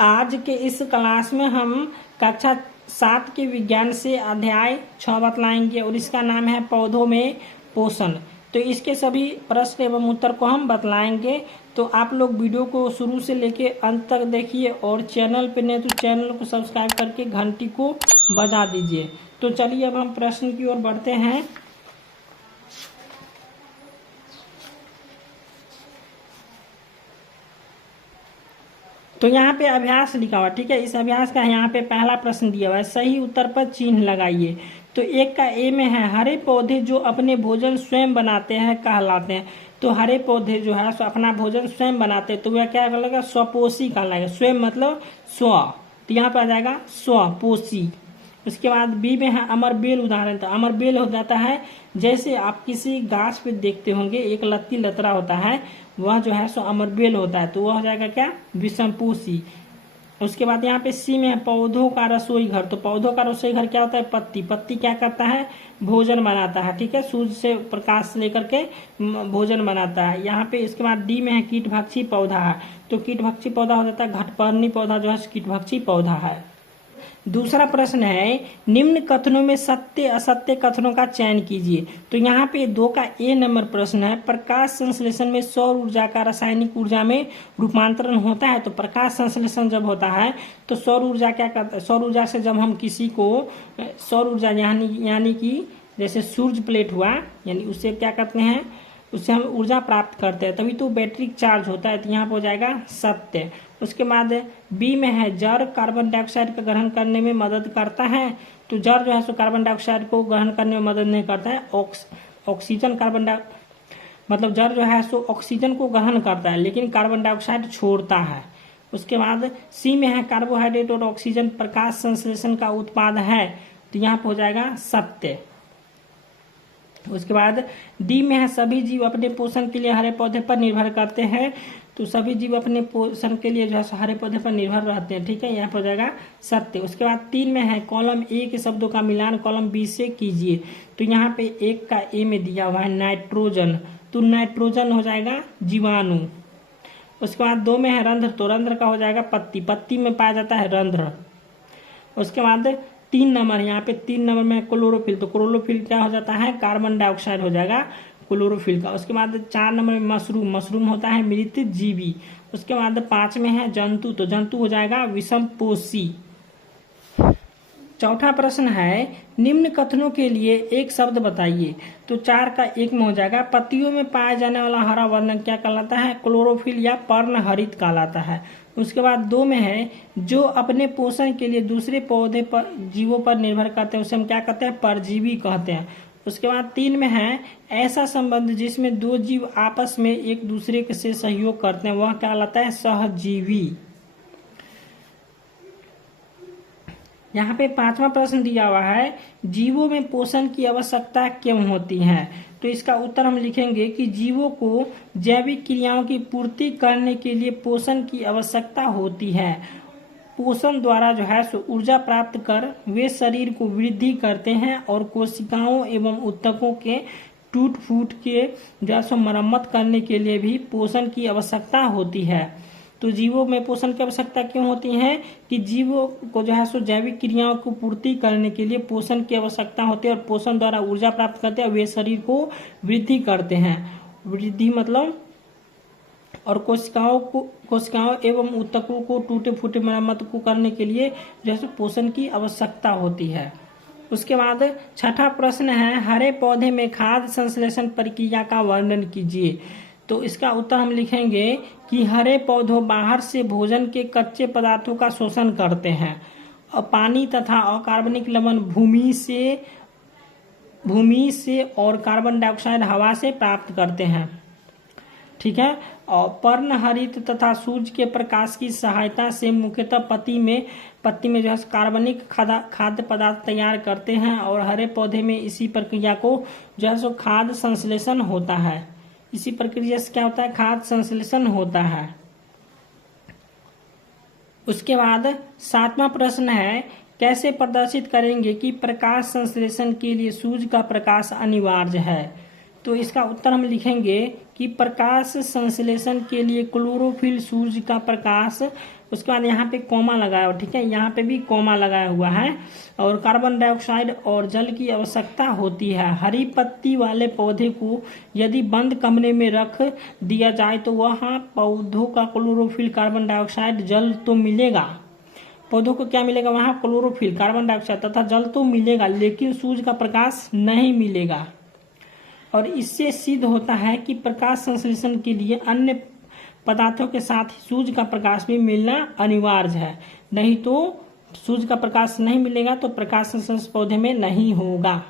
आज के इस क्लास में हम कक्षा 7 के विज्ञान से अध्याय 6 बतलाएंगे और इसका नाम है पौधों में पोषण। तो इसके सभी प्रश्न एवं उत्तर को हम बतलाएंगे। तो आप लोग वीडियो को शुरू से लेके अंत तक देखिए और चैनल पे नहीं तो चैनल को सब्सक्राइब करके घंटी को बजा दीजिए। तो चलिए अब हम प्रश्न की ओर बढ़ते हैं। तो यहाँ पे अभ्यास लिखा हुआ, ठीक है। इस अभ्यास का यहाँ पे पहला प्रश्न दिया हुआ है, सही उत्तर पर चिन्ह लगाइए। तो एक का ए में है, हरे पौधे जो अपने भोजन स्वयं बनाते हैं कहलाते हैं। तो हरे पौधे जो है सो अपना भोजन स्वयं बनाते हैं तो वह क्या कहलाएगा? स्वपोषी कहलाएगा। स्वयं मतलब स्व, तो यहाँ पे आ जाएगा स्वपोषी। उसके बाद बी में है अमरबेल उदाहरण। तो अमरबेल हो जाता है जैसे आप किसी गाछ पे देखते होंगे एक लत्ती लतरा होता है, वह जो है सो अमरबेल होता है, तो वह हो जाएगा क्या? विषमपोषी। उसके बाद यहाँ पे सी में है पौधों का रसोई घर। तो पौधों का रसोई घर क्या होता है? पत्ती। पत्ती क्या करता है? भोजन बनाता है, ठीक है। सूर्य से प्रकाश लेकर के भोजन बनाता है। यहाँ पे इसके बाद डी में है कीटभक्षी पौधा है। तो कीटभक्षी पौधा हो जाता है घटपर्णी पौधा जो है कीटभक्षी पौधा है। दूसरा प्रश्न है निम्न कथनों में सत्य असत्य कथनों का चयन कीजिए। तो यहाँ पे 2 का ए नंबर प्रश्न है, प्रकाश संश्लेषण में सौर ऊर्जा का रासायनिक ऊर्जा में रूपांतरण होता है। तो प्रकाश संश्लेषण जब होता है तो सौर ऊर्जा क्या करता है? सौर ऊर्जा से जब हम किसी को सौर ऊर्जा यानी कि जैसे सूर्य प्लेट हुआ, यानी उससे क्या करते हैं? उससे हम ऊर्जा प्राप्त करते हैं, तभी तो बैटरी चार्ज होता है। तो यहाँ पर हो जाएगा सत्य। उसके बाद बी में है जड़ कार्बन डाइऑक्साइड का ग्रहण करने में मदद करता है। तो जड़ जो है सो कार्बन डाइऑक्साइड को ग्रहण करने में मदद नहीं करता है। ऑक्सीजन मतलब जड़ जो है सो ऑक्सीजन को ग्रहण करता है लेकिन कार्बन डाइऑक्साइड छोड़ता है। उसके बाद सी में है कार्बोहाइड्रेट और ऑक्सीजन प्रकाश संश्लेषण का उत्पाद है। तो यहाँ पर हो जाएगा सत्य। उसके बाद डी में है सभी जीव अपने पोषण के लिए हरे पौधे पर निर्भर करते हैं। तो सभी जीव अपने पोषण के लिए जो है हरे पौधे पर निर्भर रहते हैं, ठीक है। यहाँ पर हो जाएगा सत्य। उसके बाद 3 में है कॉलम ए के शब्दों का मिलान कॉलम बी से कीजिए। तो यहाँ पे 1 का ए में दिया हुआ है नाइट्रोजन। तो नाइट्रोजन हो जाएगा जीवाणु। उसके बाद 2 में है रंध्र। तो रंध्र का हो जाएगा पत्ती। पत्ती में पाया जाता है रंध्र। उसके बाद 3 नंबर, यहाँ पे 3 नंबर में क्लोरोफिल। तो क्लोरोफिल क्या हो जाता है? कार्बन डाइऑक्साइड हो जाएगा क्लोरोफिल का। उसके बाद 4 नंबर में मशरूम। मशरूम होता है मृत जीवी। उसके बाद 5 में है जंतु। तो जंतु हो जाएगा विषमपोषी। चौथा प्रश्न है निम्न कथनों के लिए एक शब्द बताइए। तो 4 का 1 में हो जाएगा पत्तियों में पाया जाने वाला हरा वर्ण क्या कहलाता है? क्लोरोफिल या पर्णहरित कहलाता है। उसके बाद 2 में है जो अपने पोषण के लिए दूसरे पौधे पर जीवों पर निर्भर करते हैं उसे हम क्या कहते हैं? परजीवी कहते हैं। उसके बाद 3 में है ऐसा संबंध जिसमें 2 जीव आपस में एक दूसरे से सहयोग करते हैं वह कहलाता है सहजीवी। यहाँ पे 5वां प्रश्न दिया हुआ है जीवों में पोषण की आवश्यकता क्यों होती है। तो इसका उत्तर हम लिखेंगे कि जीवों को जैविक क्रियाओं की पूर्ति करने के लिए पोषण की आवश्यकता होती है। पोषण द्वारा जो है सो ऊर्जा प्राप्त कर वे शरीर को वृद्धि करते हैं और कोशिकाओं एवं ऊतकों के टूट फूट के जो है सो मरम्मत करने के लिए भी पोषण की आवश्यकता होती है। तो जीवों में पोषण की आवश्यकता क्यों होती है? कि जीवों को जो है सो जैविक क्रियाओं को पूर्ति करने के लिए पोषण की आवश्यकता होती है और पोषण द्वारा ऊर्जा प्राप्त करते हैं, वे शरीर को वृद्धि करते हैं। वृद्धि मतलब और कोशिकाओं एवं ऊतकों को टूटे फूटे मरम्मत को करने के लिए जो है पोषण की आवश्यकता होती है। उसके बाद 6ठा प्रश्न है हरे पौधे में खाद्य संश्लेषण प्रक्रिया का वर्णन कीजिए। तो इसका उत्तर हम लिखेंगे कि हरे पौधों बाहर से भोजन के कच्चे पदार्थों का शोषण करते हैं और पानी तथा अकार्बनिक लवण भूमि से और कार्बन डाइऑक्साइड हवा से प्राप्त करते हैं, ठीक है। और पर्णहरित तथा सूर्य के प्रकाश की सहायता से मुख्यतः पत्ती में जो है कार्बनिक खाद्य पदार्थ तैयार करते हैं और हरे पौधे में इसी प्रक्रिया को जो है सो खाद्य संश्लेषण होता है। इसी प्रक्रिया से क्या होता है? खाद्य संश्लेषण होता है। उसके बाद 7वां प्रश्न है कैसे प्रदर्शित करेंगे कि प्रकाश संश्लेषण के लिए सूर्य का प्रकाश अनिवार्य है। तो इसका उत्तर हम लिखेंगे कि प्रकाश संश्लेषण के लिए क्लोरोफिल सूर्य का प्रकाश, उसके बाद यहाँ पे कॉमा लगाया हुआ, ठीक है, यहाँ पे भी कॉमा लगाया हुआ है, और कार्बन डाइऑक्साइड और जल की आवश्यकता होती है। हरी पत्ती वाले पौधे को यदि बंद कमरे में रख दिया जाए तो वहाँ पौधों का क्लोरोफिल, कार्बन डाइऑक्साइड, जल तो मिलेगा। पौधों को क्या मिलेगा? वहाँ क्लोरोफिल, कार्बन डाइऑक्साइड तथा जल तो मिलेगा, लेकिन सूर्य का प्रकाश नहीं मिलेगा। और इससे सिद्ध होता है कि प्रकाश संश्लेषण के लिए अन्य पदार्थों के साथ सूर्य का प्रकाश भी मिलना अनिवार्य है, नहीं तो सूर्य का प्रकाश नहीं मिलेगा तो प्रकाश संश्लेषण पौधे में नहीं होगा।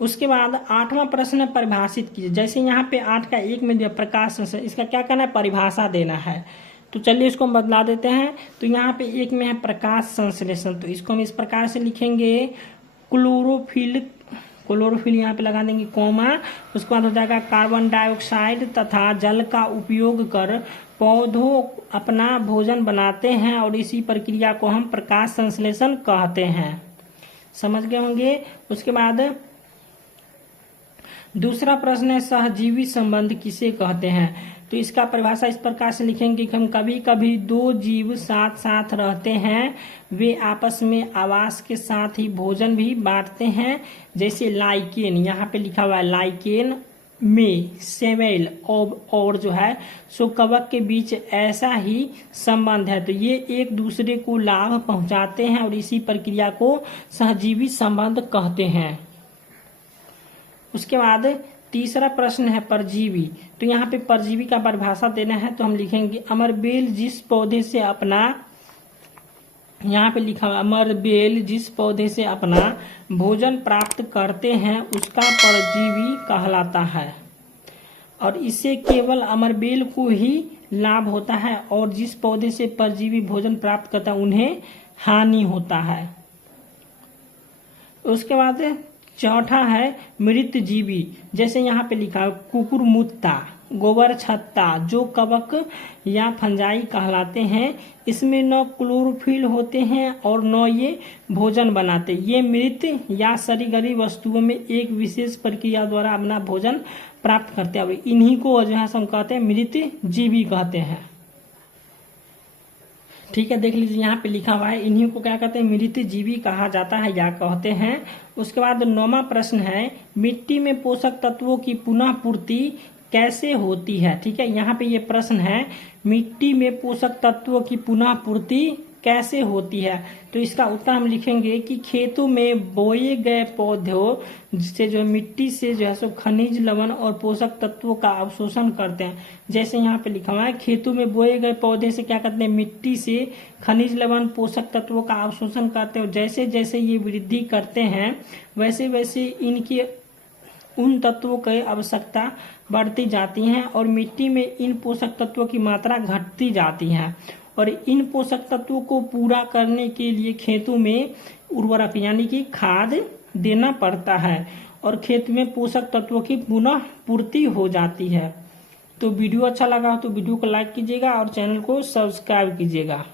उसके बाद 8वां प्रश्न परिभाषित कीजिए। जैसे यहाँ पे 8 का 1 में दिया प्रकाश संश्लेषण, इसका क्या करना है? परिभाषा देना है। तो चलिए इसको हम बदला देते हैं। तो यहाँ पे 1 में है प्रकाश संश्लेषण, तो इसको हम इस प्रकार से लिखेंगे क्लोरोफिल, क्लोरोफिल यहाँ पे लगा देंगे कॉमा, उसके बाद हो जाएगा कार्बन डाइऑक्साइड तथा जल का उपयोग कर पौधों अपना भोजन बनाते हैं और इसी प्रक्रिया को हम प्रकाश संश्लेषण कहते हैं। समझ गए होंगे। उसके बाद दूसरा प्रश्न है सहजीवी संबंध किसे कहते हैं? तो इसका परिभाषा इस प्रकार से लिखेंगे कि हम कभी कभी दो जीव साथ साथ रहते हैं, वे आपस में आवास के साथ ही भोजन भी बांटते हैं। जैसे लाइकेन, यहाँ पे लिखा हुआ है लाइकेन में सेमेल और जो है सो कवक के बीच ऐसा ही संबंध है, तो ये एक दूसरे को लाभ पहुंचाते हैं और इसी प्रक्रिया को सहजीवी संबंध कहते हैं। उसके बाद तीसरा प्रश्न है परजीवी। तो यहाँ पे परजीवी का परिभाषा देना है, तो हम लिखेंगे अमरबेल जिस पौधे से अपना, यहाँ पे लिखा हुआ अमरबेल जिस पौधे से अपना भोजन प्राप्त करते हैं उसका परजीवी कहलाता है, और इससे केवल अमरबेल को ही लाभ होता है और जिस पौधे से परजीवी भोजन प्राप्त करता है उन्हें हानि होता है। उसके बाद चौथा है मृतजीवी। जैसे यहाँ पे लिखा है कुकुरमुत्ता, गोबर छत्ता, जो कवक या फंजाई कहलाते हैं, इसमें न क्लोरोफिल होते हैं और न ये भोजन बनाते। ये मृत या सरीगरी वस्तुओं में एक विशेष प्रक्रिया द्वारा अपना भोजन प्राप्त करते हैं। इन्हीं को जो है हम कहते हैं मृतजीवी कहते हैं। ठीक है, देख लीजिए यहाँ पे लिखा हुआ है, इन्हीं को क्या कहते हैं? मृतजीवी कहा जाता है या कहते हैं। उसके बाद 9वां प्रश्न है मिट्टी में पोषक तत्वों की पुनः पूर्ति कैसे होती है? ठीक है, यहाँ पे ये प्रश्न है मिट्टी में पोषक तत्वों की पुनः पूर्ति कैसे होती है? तो इसका उत्तर हम लिखेंगे कि खेतों में बोए गए पौधों से जो मिट्टी से जो है सो खनिज लवण और पोषक तत्वों का अवशोषण करते हैं। जैसे यहाँ पे लिखा हुआ है खेतों में बोए गए पौधे से क्या करते हैं? मिट्टी से खनिज लवण पोषक तत्वों का अवशोषण करते हैं, और जैसे जैसे ये वृद्धि करते हैं वैसे वैसे इनकी उन तत्वों की आवश्यकता बढ़ती जाती है और मिट्टी में इन पोषक तत्वों की मात्रा घटती जाती है, और इन पोषक तत्वों को पूरा करने के लिए खेतों में उर्वरक यानी कि खाद देना पड़ता है और खेत में पोषक तत्वों की पुनः पूर्ति हो जाती है। तो वीडियो अच्छा लगा हो तो वीडियो को लाइक कीजिएगा और चैनल को सब्सक्राइब कीजिएगा।